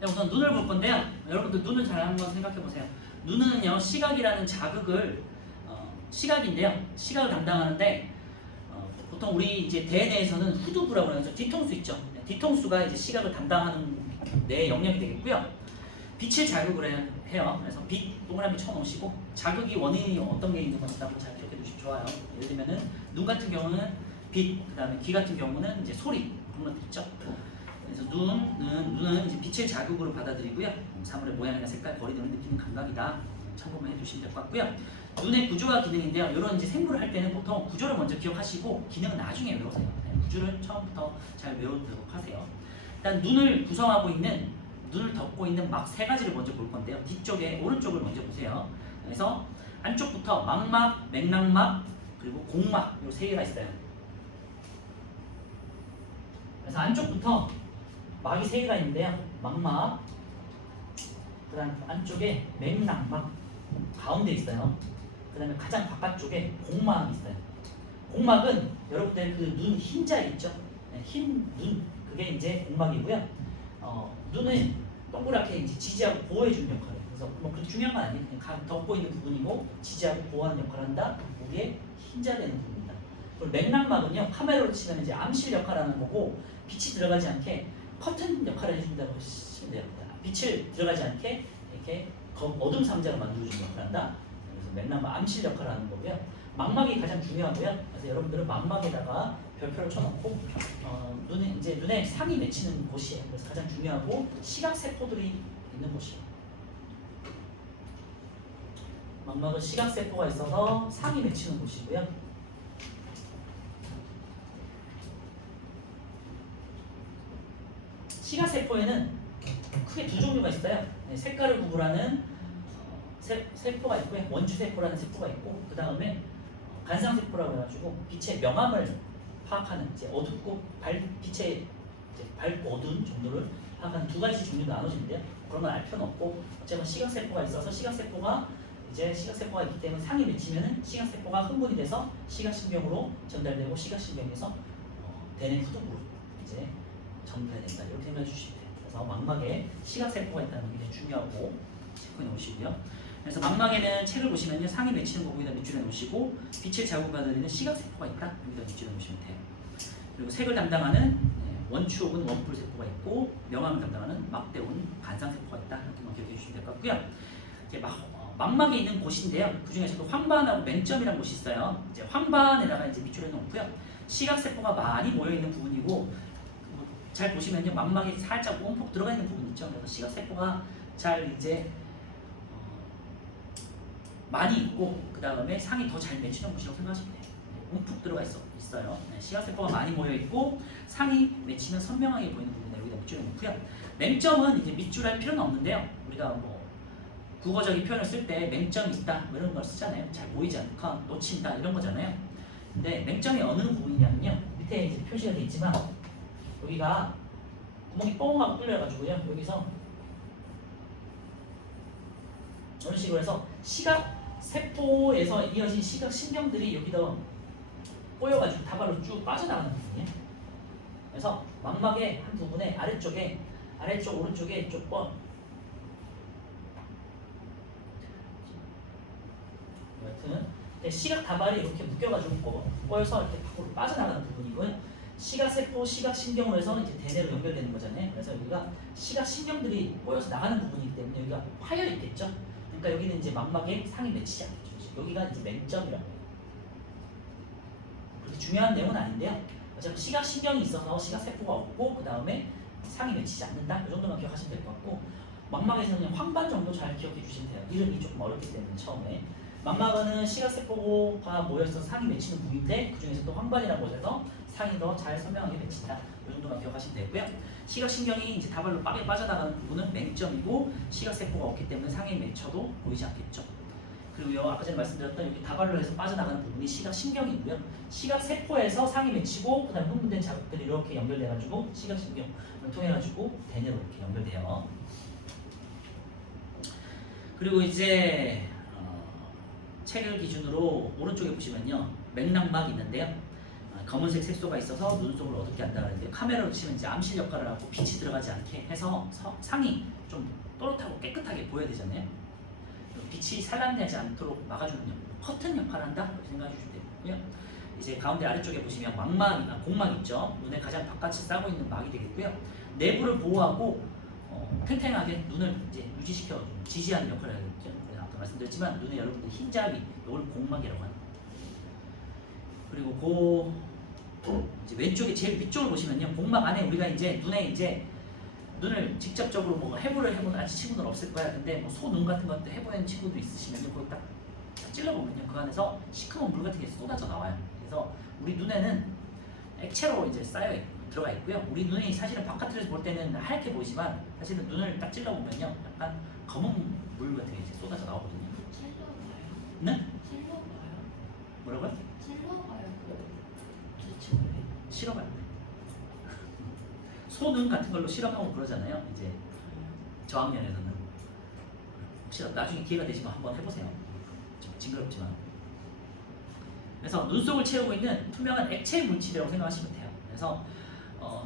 네, 우선 눈을 볼 건데요. 여러분들 눈을 잘 한번 생각해 보세요. 눈은요 시각이라는 자극을 시각인데요. 시각을 담당하는데 보통 우리 이제 대뇌에서는 후두부라고 하죠. 뒤통수 있죠. 네, 뒤통수가 이제 시각을 담당하는 뇌 영역이 되겠고요. 빛을 자극을 해요. 그래서 빛 동그라미 쳐놓으시고 자극이 원인이 어떤 게 있는 건지 잘 기억해 두시면 좋아요. 예를 들면은 눈 같은 경우는 빛, 그다음에 귀 같은 경우는 이제 소리 그런 것들 있죠. 그래서 눈은 이제 빛을 자극으로 받아들이고요. 사물의 모양이나 색깔, 거리 등을 느끼는 감각이다. 참고만 해주시면 될 것 같고요. 눈의 구조와 기능인데요. 이런 이제 생물을 할 때는 보통 구조를 먼저 기억하시고 기능은 나중에 외우세요. 구조를 처음부터 잘 외우도록 하세요. 일단 눈을 덮고 있는 막 세 가지를 먼저 볼 건데요. 뒤쪽에 오른쪽을 먼저 보세요. 그래서 안쪽부터 망막, 맥락막, 그리고 공막 이 세 개가 있어요. 그래서 안쪽부터 막이 세 개가 있는데요. 망막, 그다음 안쪽에 맥락막 가운데 있어요. 그다음에 가장 바깥쪽에 공막이 있어요. 공막은 여러분들 그 눈 흰자 있죠? 네, 흰 눈 그게 이제 공막이고요. 눈은 동그랗게 이제 지지하고 보호해주는 역할을. 그래서 뭐 그렇게 중요한 건 아니에요. 그냥 덮고 있는 부분이고 지지하고 보호하는 역할을 한다. 그게 흰자 되는 부분입니다. 그리고 맥락막은요 카메라로 치면 이제 암실 역할을 하는 거고 빛이 들어가지 않게 커튼 역할을 해준다고 하시면 돼요. 빛을 들어가지 않게 이렇게 어둠 상자로 만들어주는 역할을 한다. 그래서 맥락막 암실 역할을 하는 거고요. 망막이 가장 중요하고요. 그래서 여러분들은 망막에다가 별표를 쳐놓고 눈에 상이 맺히는 곳이에요. 그래서 가장 중요하고 시각 세포들이 있는 곳이에요. 망막은 시각 세포가 있어서 상이 맺히는 곳이고요. 시각 세포에는 크게 두 종류가 있어요. 색깔을 구분하는 세포가 있고요. 원추세포라는 세포가 있고 그 다음에 간상세포라고 해가지고 빛의 명암을 파악하는 이제 어둡고 빛의 밝고 어두운 정도를 파악하는 두 가지 종류로 나눠지는데요. 그런 건 알 필요는 없고 어쨌든 시각세포가 있어서 시각세포가 있기 때문에 상이 맺히면은 시각세포가 흥분이 돼서 시각신경으로 전달되고 시각신경에서 대뇌 후두부로 이제 전달된다. 이렇게 생각해 주시면 돼요. 그래서 망막에 시각세포가 있다는 게 중요하고 체크해 놓으시고요. 그래서 망막에는 책을 보시면요 상이 맺히는 거 거기다 밑줄에 놓으시고 빛을 자극받아들이는 시각세포가 있다. 여기다 밑줄에 놓으시면 돼요. 그리고 색을 담당하는 원추 혹은 원뿔 세포가 있고 명암을 담당하는 막대온 간상세포가 있다. 이렇게만 기억해 주시면 될 것 같고요. 이제 망막에 있는 곳인데요. 그 중에서도 황반하고 맹점이라는 곳이 있어요. 이제 황반에다가 이제 밑줄에 놓고요. 시각세포가 많이 모여 있는 부분이고 잘 보시면요 망막에 살짝 움푹 들어가 있는 부분 있죠. 그래서 시각세포가 잘 이제 많이 있고 그 다음에 상이 더 잘 맺히는 곳이라고 생각하시면 돼요. 움푹 들어가 있어요. 시각세포가 많이 모여 있고 상이 맺히면 선명하게 보이는 부분에 여기다 밑줄을 놓고요. 맹점은 이제 밑줄할 필요는 없는데요. 우리가 뭐 국어적인 표현을 쓸 때 맹점이 있다 뭐 이런 걸 쓰잖아요. 잘 보이지 않고 놓친다 이런 거잖아요. 근데 맹점이 어느 부분이냐면요. 밑에 이제 표시가 되어 있지만 여기가 구멍이 뻥 하고 뚫려가지고요. 여기서 이런 식으로 해서 시각 세포에서 이어진 시각 신경들이 여기다 꼬여가지고 다발로 쭉 빠져나가는 부분이에요. 그래서 망막의 한 부분에 아래쪽 오른쪽에 조금 여하튼 시각 다발이 이렇게 묶여가지고 꼬여서 이렇게 밖으로 빠져나가는 부분이고요. 시각세포, 시각신경으로 해서 이제 대뇌로 연결되는 거잖아요. 그래서 여기가 시각신경들이 꼬여서 나가는 부분이기 때문에 여기가 파여 있겠죠. 그러니까 여기는 이제 망막에 상이 맺히지 않겠죠. 여기가 이제 맹점이라고 해요. 그렇게 중요한 내용은 아닌데요. 어차피 시각신경이 있어서 시각세포가 없고 그 다음에 상이 맺히지 않는다. 이 정도만 기억하시면 될 것 같고 망막에서는 황반 정도 잘 기억해 주시면 돼요. 이름이 조금 어렵기 때문에 처음에 망막은 시각세포가 모여서 상이 맺히는 부위인데 그 중에서 또 황반이라고 해서 상이 더 잘 선명하게 맺힌다. 이 정도만 기억하시면 되고요. 시각신경이 이제 다발로 빠져나가는 부분은 맹점이고 시각세포가 없기 때문에 상에 맺혀도 보이지 않겠죠. 그리고요 아까 전에 말씀드렸던 여기 다발로 해서 빠져나가는 부분이 시각신경이고요. 시각세포에서 상이 맺히고 그 다음에 흥분된 자극들이 이렇게 연결돼가지고 시각신경을 통해가지고 대뇌로 이렇게 연결돼요. 그리고 책을 기준으로 오른쪽에 보시면요 맥락막이 있는데요. 검은색 색소가 있어서 눈속을 어둡게 한다 그랬는데 카메라로 치면 이제 암실 역할을 하고 빛이 들어가지 않게 해서 상이 좀 또렷하고 깨끗하게 보여야 되잖아요. 빛이 산란되지 않도록 막아주는 커튼 역할을 한다 이렇게 생각해 주시면 되고요. 이제 가운데 아래쪽에 보시면 공막 있죠. 눈의 가장 바깥을 싸고 있는 막이 되겠고요. 내부를 보호하고 탱탱하게 눈을 이제 유지시켜 지지하는 역할을 하겠죠. 아까 말씀드렸지만 눈에 여러분들 흰자위 이걸 공막이라고 합니다. 그리고 이제 왼쪽에 제일 위쪽을 보시면요, 공막 안에 우리가 이제 눈에 이제 눈을 직접적으로 뭐 해부를 해보는 아직 친구들 없을 거야. 근데 뭐 소 눈 같은 것도 해보는 친구도 있으시면요, 거기 딱 찔러보면요, 그 안에서 시커먼 물 같은 게 쏟아져 나와요. 그래서 우리 눈에는 액체로 이제 들어가 있고요. 우리 눈이 사실은 바깥에서 볼 때는 하얗게 보이지만 사실은 눈을 딱 찔러보면요, 약간 검은 물 같은 게 이제 쏟아져 나오거든요. 네? 뭐라고요? 실험할 때 소눈 같은 걸로 실험하고 그러잖아요. 이제 저학년에서는 혹시 나중에 기회가 되시면 한번 해보세요. 좀 징그럽지만. 그래서 눈 속을 채우고 있는 투명한 액체 물질이라고 생각하시면 돼요. 그래서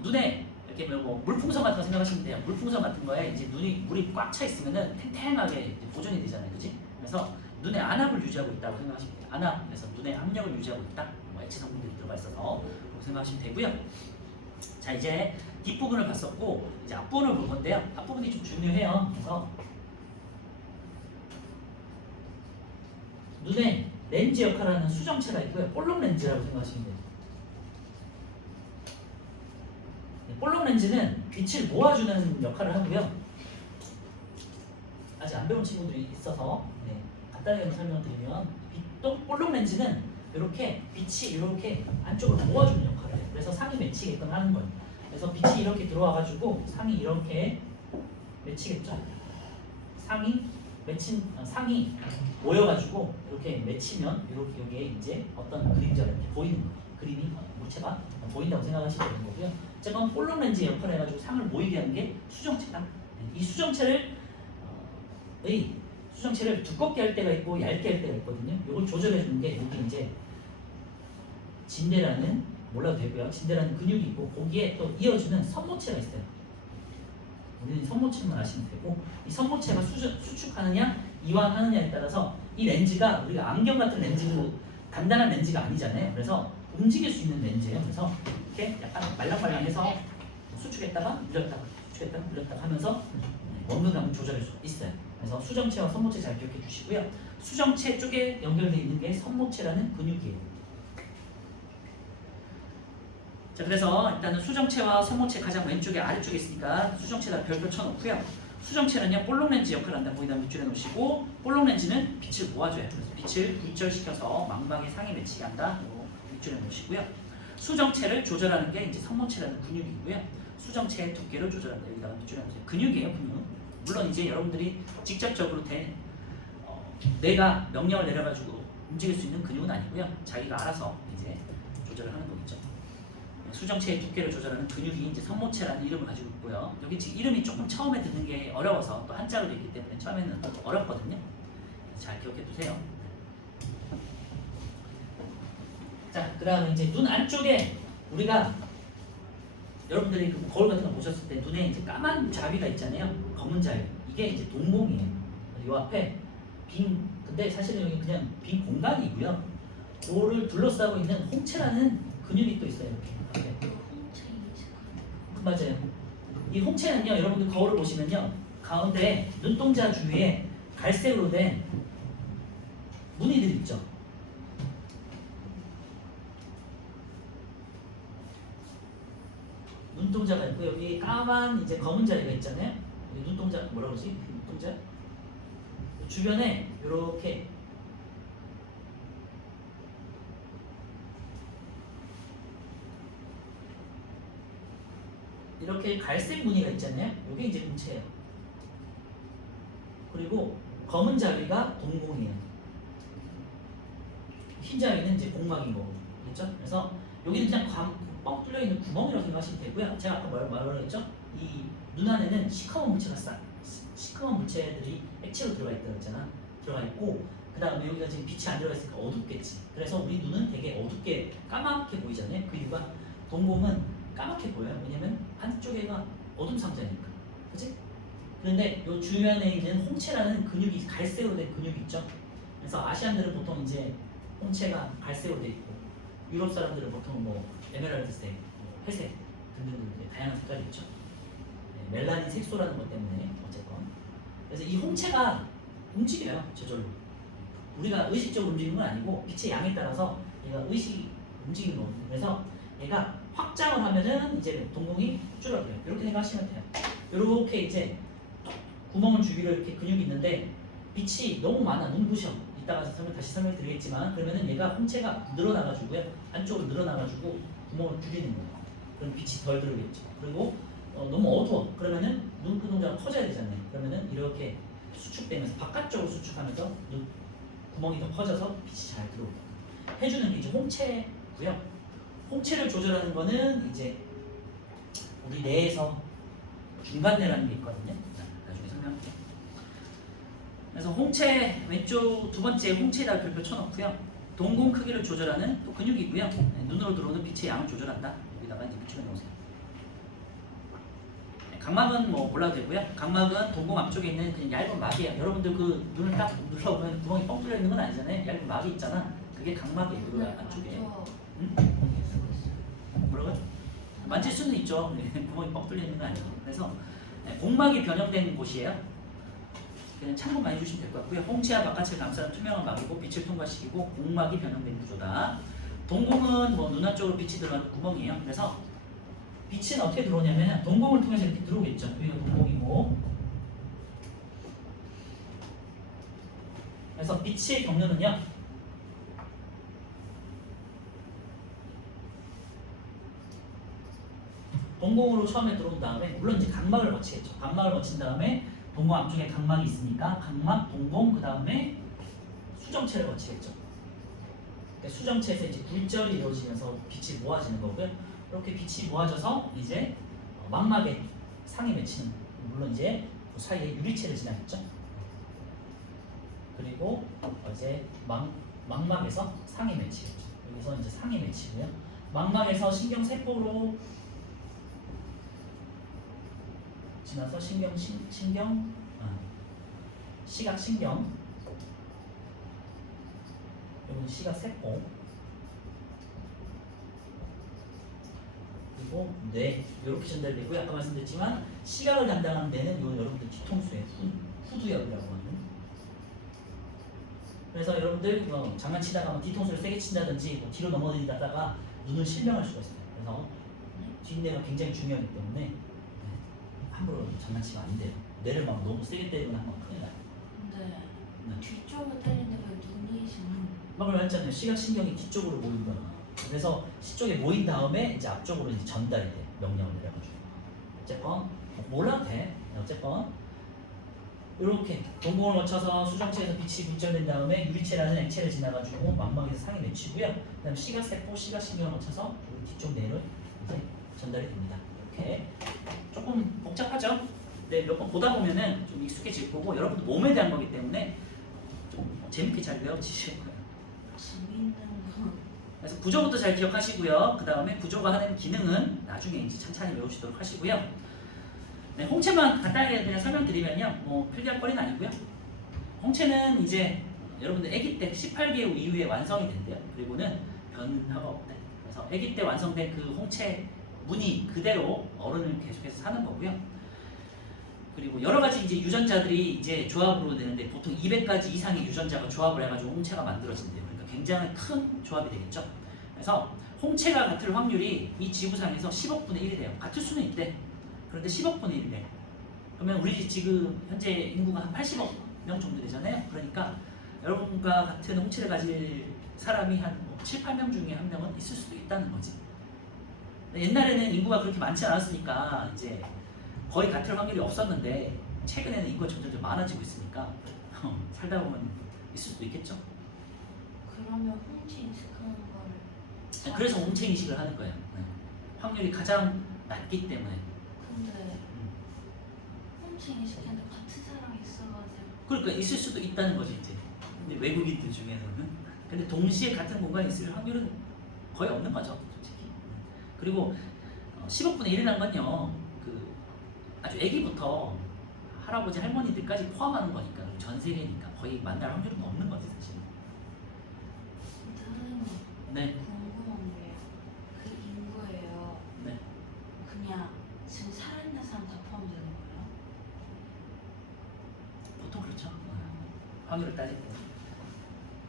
눈에 이렇게 뭐 물풍선 같은 거 생각하시면 돼요. 물풍선 같은 거에 이제 물이 꽉 차 있으면은 탱탱하게 이제 보존이 되잖아요, 그렇지? 그래서 눈의 안압을 유지하고 있다고 생각하시면 돼요. 안압, 그래서 눈의 압력을 유지하고 있다. 뭐 액체 성분들이 들어가 있어서 그렇게 생각하시면 되고요. 자, 이제 뒷부분을 봤었고 이제 앞부분을 볼 건데요. 앞부분이 좀 중요해요. 그래서 눈에 렌즈 역할을 하는 수정체가 있고요. 볼록 렌즈라고 생각하시면 돼요. 볼록 렌즈는 빛을 모아주는 역할을 하고요. 아직 안 배운 친구들이 있어서 간단하게 설명을 드리면 볼록 렌즈는 이렇게 빛이 이렇게 안쪽으로 모아주는 역할을 해요. 그래서 상이 맺히게끔 하는 거예요. 그래서 빛이 이렇게 들어와가지고 상이 이렇게 맺히겠죠. 상이 모여가지고 이렇게 맺히면 이렇게 여기에 이제 어떤 그림자가 이렇게 보이는 거예요. 그림이 물체가 보인다고 생각하시면 되는 거고요. 어쨌건 볼록 렌즈 역할을 해가지고 상을 모이게 하는 게 수정체다. 이 수정체를 두껍게 할 때가 있고 얇게 할 때가 있거든요. 이걸 조절해 주는 게 여기 이제 진대라는 몰라도 되고요. 진대라는 근육이 있고 거기에 또 이어주는 선모체가 있어요. 우리는 선모체만 아시면 되고 이 선모체가 수축하느냐 이완하느냐에 따라서 이 렌즈가 우리가 안경 같은 렌즈 간단한 렌즈가 아니잖아요. 그래서 움직일 수 있는 렌즈예요. 그래서 이렇게 약간 말랑말랑해서 수축했다가 밀렸다가 수축했다가 밀렸다가 하면서 원근감을 조절할 수 있어요. 그래서 수정체와 선모체 잘 기억해 주시고요. 수정체 쪽에 연결되어 있는 게 선모체라는 근육이에요. 자, 그래서 일단은 수정체와 선모체 가장 왼쪽에 아래쪽에 있으니까 수정체에다 별표 쳐놓고요. 수정체는요, 볼록 렌즈 역할을 한다. 거기다 밑줄에 놓으시고 볼록 렌즈는 빛을 모아줘요. 그래서 빛을 굴절시켜서 망막에 상에 맺히게 한다. 밑줄에 놓으시고요. 수정체를 조절하는 게 이제 선모체라는 근육이고요. 수정체의 두께를 조절한다. 여기다가 밑줄에 놓으세요. 근육이에요, 근육. 물론 이제 여러분들이 직접적으로 뇌가 명령을 내려가지고 움직일 수 있는 근육은 아니고요. 자기가 알아서 이제 조절을 하는 거겠죠. 수정체의 두께를 조절하는 근육이 이제 선모체라는 이름을 가지고 있고요. 여기 지금 이름이 조금 처음에 듣는 게 어려워서 또 한자로 되어 있기 때문에 처음에는 어렵거든요. 잘 기억해 두세요. 자, 그 다음에 이제 눈 안쪽에 우리가 여러분들이 그 거울 같은 거 보셨을 때 눈에 이제 까만 자위가 있잖아요. 검은 자위. 이게 이제 동공이에요. 이 앞에 근데 사실은 여기 그냥 빈 공간이고요. 그거를 둘러싸고 있는 홍채라는 근육이 또 있어요. 이렇게. 맞아요. 이 홍채는요, 여러분들 거울을 보시면요, 가운데 눈동자 주위에 갈색으로 된 무늬들 있죠. 눈동자가 있고 여기 까만 이제 검은 자리가 있잖아요. 여기 눈동자 뭐라 그러지? 눈동자 주변에 이렇게 갈색 무늬가 있잖아요. 이게 이제 홍채예요. 그리고 검은 자리가 동공이에요. 흰 자리는 이제 공막인 거고, 그렇죠? 그래서 여기는 그냥 뻥 뚫려 있는 구멍이라고 생각하시면 되고요. 제가 아까 뭐라고 했죠? 이 눈 안에는 시커먼 물체들이 액체로 들어가 있다고 했잖아. 들어가 있고 그 다음에 여기가 지금 빛이 안 들어가 있으니까 어둡겠지. 그래서 우리 눈은 되게 어둡게 까맣게 보이잖아요. 그 이유가 동공은 까맣게 보여요. 왜냐면 한쪽에가 어둠 상자니까. 그치? 그런데 요 주변에 있는 홍채라는 근육이 갈색으로 된 근육이 있죠. 그래서 아시안들은 보통 이제 홍채가 갈색으로 돼 있고 유럽 사람들은 보통 뭐 에메랄드색, 뭐 회색 등등 다양한 색깔이 있죠. 네, 멜라닌 색소라는 것 때문에 어쨌건 그래서 이 홍채가 움직여요. 저절로. 우리가 의식적으로 움직이는 건 아니고 빛의 양에 따라서 얘가 움직이는 거거든요. 그래서 얘가 확장을 하면은 이제 동공이 줄어들어요. 이렇게 생각하시면 돼요. 이렇게 이제 구멍을 주기로 이렇게 근육이 있는데 빛이 너무 많아, 눈부셔. 이따가 다시 설명드리겠지만 그러면은 얘가 홍채가 늘어나가지고요. 안쪽으로 늘어나가지고 구멍을 줄이는 거예요. 그럼 빛이 덜 들어오겠죠. 그리고 너무 어두워. 그러면은 눈 동자가 커져야 되잖아요. 그러면은 이렇게 수축되면서 바깥쪽으로 수축하면서 구멍이 더 커져서 빛이 잘 들어오고 해주는 게 이제 홍채고요. 홍채를 조절하는 거는 이제 우리 뇌에서 중간뇌라는 게 있거든요. 나중에 설명할게요. 그래서 홍채 왼쪽 두 번째 홍채에다 별표 쳐놓고요. 동공 크기를 조절하는 또 근육이고요. 눈으로 들어오는 빛의 양을 조절한다. 여기다가 이제 붙여 놓으세요. 각막은 뭐 몰라도 되고요. 각막은 동공 앞쪽에 있는 그냥 얇은 막이에요. 여러분들 그 눈을 딱 눌러보면 구멍이 뻥 뚫려 있는 건 아니잖아요. 얇은 막이 있잖아. 그게 각막이에요. 그 안쪽에. 응? 뭐라고요? 만질 수는 있죠. 구멍이 뻥 뚫려 있는 건 아니고. 그래서 공막이 변형된 곳이에요. 그냥 참고만 해주시면 될 것 같고요. 홍채와 바깥을 감싸는 투명한 막이고 빛을 통과시키고 공막이 변형된 구조다. 동공은 뭐 눈 안쪽으로 빛이 들어가는 구멍이에요. 그래서 빛은 어떻게 들어오냐면 동공을 통해서 이렇게 들어오겠죠. 여기가 동공이고 그래서 빛의 경로는요 동공으로 처음에 들어온 다음에 물론 이제 각막을 거치겠죠. 각막을 거친 다음에 동공 앞쪽에 각막이 있으니까 각막, 동공, 그 다음에 수정체를 거치겠죠. 그러니까 수정체에서 이제 굴절이 이루어지면서 빛이 모아지는 거고요. 이렇게 빛이 모아져서 이제 망막에 상에 맺히는, 물론 이제 그 사이에 유리체를 지나겠죠. 그리고 이제 망막에서 상에 맺히겠죠. 여기서 이제 상에 맺히고요. 망막에서 신경세포로 지나서 시각신경, 여기 시각세포, 그리고 뇌, 이렇게 전달되고요. 아까 말씀드렸지만 시각을 담당하는 뇌는 요 여러분들 뒤통수에 후두엽이라고 하는. 그래서 여러분들 장난치다가 뭐 뒤통수를 세게 친다든지 뭐 뒤로 넘어지다가 눈을 실명할 수가 있어요. 그래서 뒷뇌가 굉장히 중요하기 때문에 함부로 장난치면 안 돼요. 뇌를 막 너무 세게 때리면 한번 큰일 나요. 근데 뒤쪽을 때리는데 왜 눈이 지금? 막 말했잖아요. 시각신경이 뒤쪽으로 모인다. 그래서 뒤쪽에 모인 다음에 이제 앞쪽으로 이제 전달이 돼. 명령을 내려가지고. 어쨌건 몰라도 돼. 어쨌건 이렇게 동공을 거쳐서 수정체에서 빛이 굴절된 다음에 유리체라는 액체를 지나가지고 망막에서 상에 맺히고요. 그다음 시각세포, 시각신경을 거쳐서 뒤쪽 뇌를 이제 전달이 됩니다. 이렇게 조금 복잡하죠? 네, 몇 번 보다 보면은 좀 익숙해질 거고 여러분도 몸에 대한 거기 때문에 좀 재밌게 잘 외워지실 거예요. 재밌는 거. 그래서 구조부터 잘 기억하시고요. 그 다음에 구조가 하는 기능은 나중에 이제 찬찬히 외우시도록 하시고요. 네, 홍채만 간단하게 그냥 설명드리면요. 뭐 필기할 거리는 아니고요. 홍채는 이제 여러분들 아기 때 18개월 이후에 완성이 된대요. 그리고는 변화가 없대. 그래서 아기 때 완성된 그 홍채 무늬 그대로 어른을 계속해서 사는 거고요. 그리고 여러 가지 이제 유전자들이 이제 조합으로 되는데 보통 200가지 이상의 유전자가 조합을 해가지고 홍채가 만들어진대요. 그러니까 굉장히 큰 조합이 되겠죠. 그래서 홍채가 같을 확률이 이 지구상에서 10억분의 1이 돼요. 같을 수는 있대. 그런데 10억분의 1이래. 그러면 우리 지금 현재 인구가 한 80억 명 정도 되잖아요. 그러니까 여러분과 같은 홍채를 가질 사람이 한 7, 8명 중에 한 명은 있을 수도 있다는 거지. 옛날에는 인구가 그렇게 많지 않았으니까 이제 거의 같을 확률이 없었는데 최근에는 인구가 점점 많아지고 있으니까 살다 보면 있을 수도 있겠죠. 그러면 홍채 인식하는 거를. 그래서 홍채 인식을 하는 거예요. 네. 확률이 가장 낮기 때문에. 근데 홍채 인식하는데 같은 사람이 있어가지고. 그러니까 있을 수도 있다는 거지 이제. 근데 외국인들 중에서는 근데 동시에 같은 공간에 있을 확률은 거의 없는 거죠, 솔직히. 그리고 10억분의 1이라는 건요, 그 아주 아기부터 할아버지 할머니들까지 포함하는 거니까 전 세계니까 거의 만날 확률은 없는 거지 사실. 선생님 네, 궁금한 게요. 그 인구예요. 네. 그냥 지금 살아있는 사람 다 포함되는 거예요? 보통 그렇죠. 확률을 따질 때.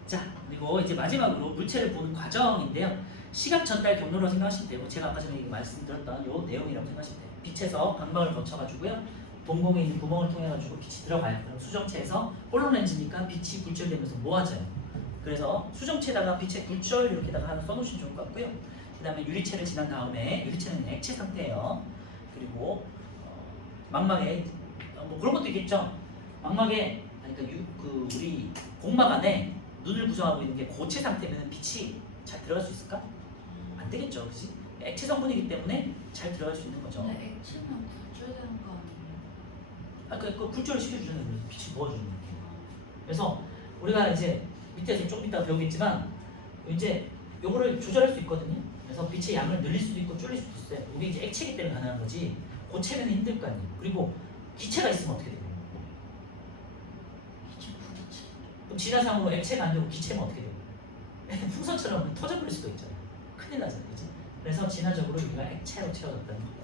자, 그리고 이제 마지막으로 물체를 보는 과정인데요. 시각 전달 경로로 생각하시면 되고, 제가 아까 전에 말씀드렸던 요 내용이라고 생각하시면 돼요. 빛에서 광방을 거쳐가지고요, 동공에 있는 구멍을 통해 가지고 빛이 들어가요. 그럼 수정체에서 홀로 렌즈니까 빛이 굴절되면서 모아져요. 그래서 수정체에다가 빛의 굴절 이렇게다가 하나 써놓으시면 좋을 것 같고요. 그다음에 유리체를 지난 다음에, 유리체는 액체 상태예요. 그리고 망막에 뭐 그런 것도 있겠죠. 망막에 그 우리 공막 안에 눈을 구성하고 있는 게 고체 상태면 빛이 잘 들어갈 수 있을까? 안 되겠죠, 그렇지? 액체 성분이기 때문에 잘 들어갈 수 있는 거죠. 근데 액체는 굴절되는 거 아니에요? 그 굴절을 시켜주는 거예요. 빛이 모아주는 거예요. 그래서 우리가 이제 밑에서 조금 이따 배우겠지만 이제 요거를 조절할 수 있거든요. 그래서 빛의 양을 늘릴 수도 있고 줄일 수도 있어요. 이게 이제 액체이기 때문에 가능한 거지. 고체면 힘들 거 아니에요. 그리고 기체가 있으면 어떻게 돼요? 기체 부딪혀. 그럼 진화상으로 액체가 안 되고 기체면 어떻게 돼요? 풍선처럼 터져버릴 수도 있잖아요. 큰일 나잖아요, 그지? 그래서 진화적으로 우리가 액체로 채워졌다는 거예요.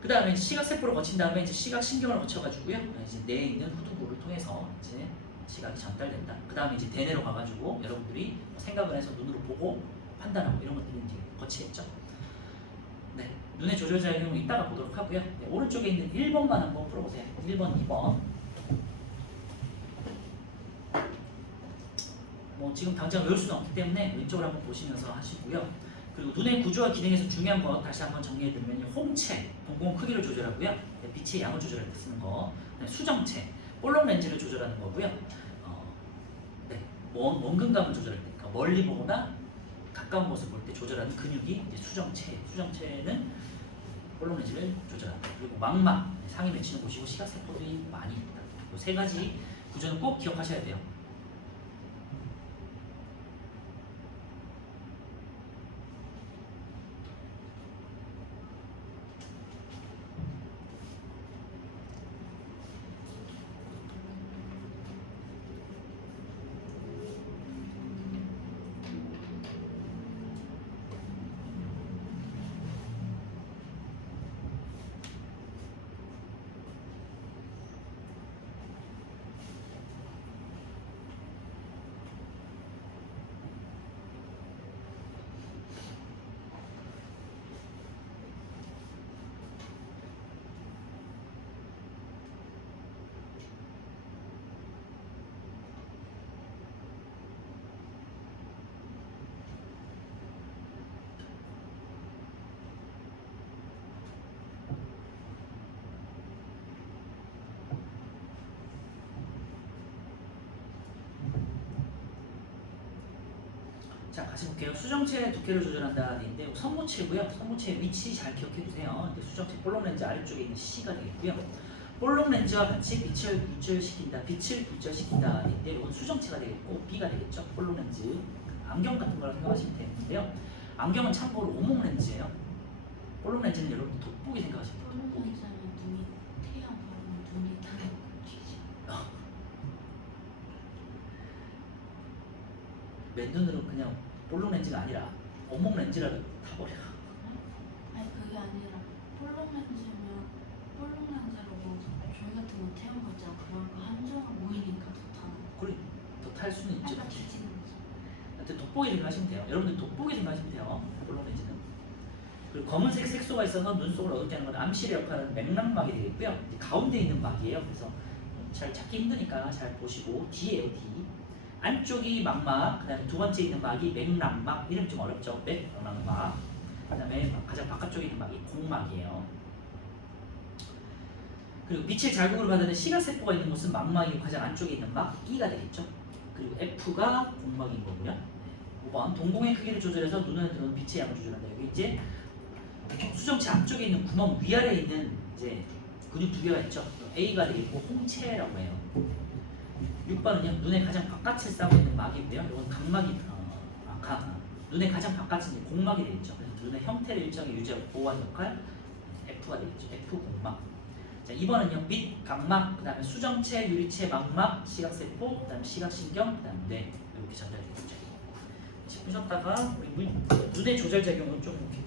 그 다음에 시각세포를 거친 다음에 이제 시각신경을 거쳐가지고요, 이제 뇌에 있는 후두부를 통해서 이제 시각이 전달된다. 그 다음에 이제 대뇌로 가가지고 여러분들이 생각을 해서 눈으로 보고 판단하고 이런 것들이 이제 거치겠죠. 네, 눈의 조절작용은 이따가 보도록 하고요. 네, 오른쪽에 있는 1번만 한번 풀어보세요. 1번, 2번. 뭐 지금 당장 외울 수는 없기 때문에 왼쪽을 한번 보시면서 하시고요. 그리고 눈의 구조와 기능에서 중요한 거 다시 한번 정리해드리면 홍채, 동공 크기를 조절하고요. 네, 빛의 양을 조절할 때 쓰는 거. 네, 수정체, 볼록 렌즈를 조절하는 거고요. 네, 원근감을 조절할 때, 그러니까 멀리 보거나 가까운 곳을 볼 때 조절하는 근육이 이제 수정체. 수정체는 볼록 렌즈를 조절한다. 그리고 망막, 상이 맺히는 곳이고 시각세포들이 많이 있다. 이 세 가지 구조는 꼭 기억하셔야 돼요. 자, 같이 볼게요. 수정체의 두께를 조절한다는 얘기인데 선무체고요. 선무체의 위치 잘 기억해 두세요. 수정체 볼록 렌즈 아래쪽에 있는 C가 되겠고요. 볼록 렌즈와 같이 빛을 굴절시킨다. 빛을 굴절시킨다. 근데 이건 수정체가 되겠고 B가 되겠죠. 볼록 렌즈. 안경 같은 거라 생각하시면 되는데요. 안경은 참고로 오목 렌즈예요. 볼록 렌즈는 여러분 돋보기 생각하시면 돼요. 볼록 렌즈는 눈이 태양 바르면 눈이 타는 거지. 맨눈으로 그냥 볼록 렌즈가 아니라 오목 렌즈라도 타버려. 아니 그게 아니라 볼록 렌즈면 볼록 렌즈로 뭐 조이 같은 거 태운 거 있잖아. 그런 거 한정을 모이니까 더 타는 거. 그래, 더 탈 수는 있죠. 약간 뒤지는 거지. 하여튼 돋보기 생각하시면 돼요. 여러분들 돋보기 생각하시면 돼요. 볼록 렌즈는. 그리고 검은색 색소가 있어서 눈 속을 어둡게 하는 건 암실의 역할은 맥락막이 되겠고요. 이제 가운데 있는 막이에요. 그래서 잘 찾기 힘드니까 잘 보시고 D예요, D. 안쪽이 망막, 그다음에 두 번째 있는 막이 맥락막. 이름 좀 어렵죠? 맥락막. 그다음에 가장 바깥쪽에 있는 막이 공막이에요. 그리고 빛의 자극으로 받는 시각세포가 있는 곳은 망막이고 가장 안쪽에 있는 막 E가 되겠죠. 그리고 F가 공막인 거고요. 5번 동공의 크기를 조절해서 눈에 들어오는 빛의 양을 조절한다. 여기 이제 수정체 앞쪽에 있는 구멍 위아래에 있는 이제 근육 두 개가 있죠. A가 되겠고 홍채라고 해요. 6번은요. 눈의 가장 바깥을 싸고 있는 막이고요. 이건 각막이 눈의 가장 바깥은 이제 공막이 되겠죠. 그래서 눈의 형태를 일정히 유지하고 보호하는 역할 F가 되겠죠. F 공막. 자, 2번은요. 밑 각막, 그다음에 수정체, 유리체, 망막, 시각세포, 그다음에 시각신경, 그다음에 뇌 이렇게 전달되겠죠. 짚으셨다가 우리 눈의 조절 작용을 좀 이렇게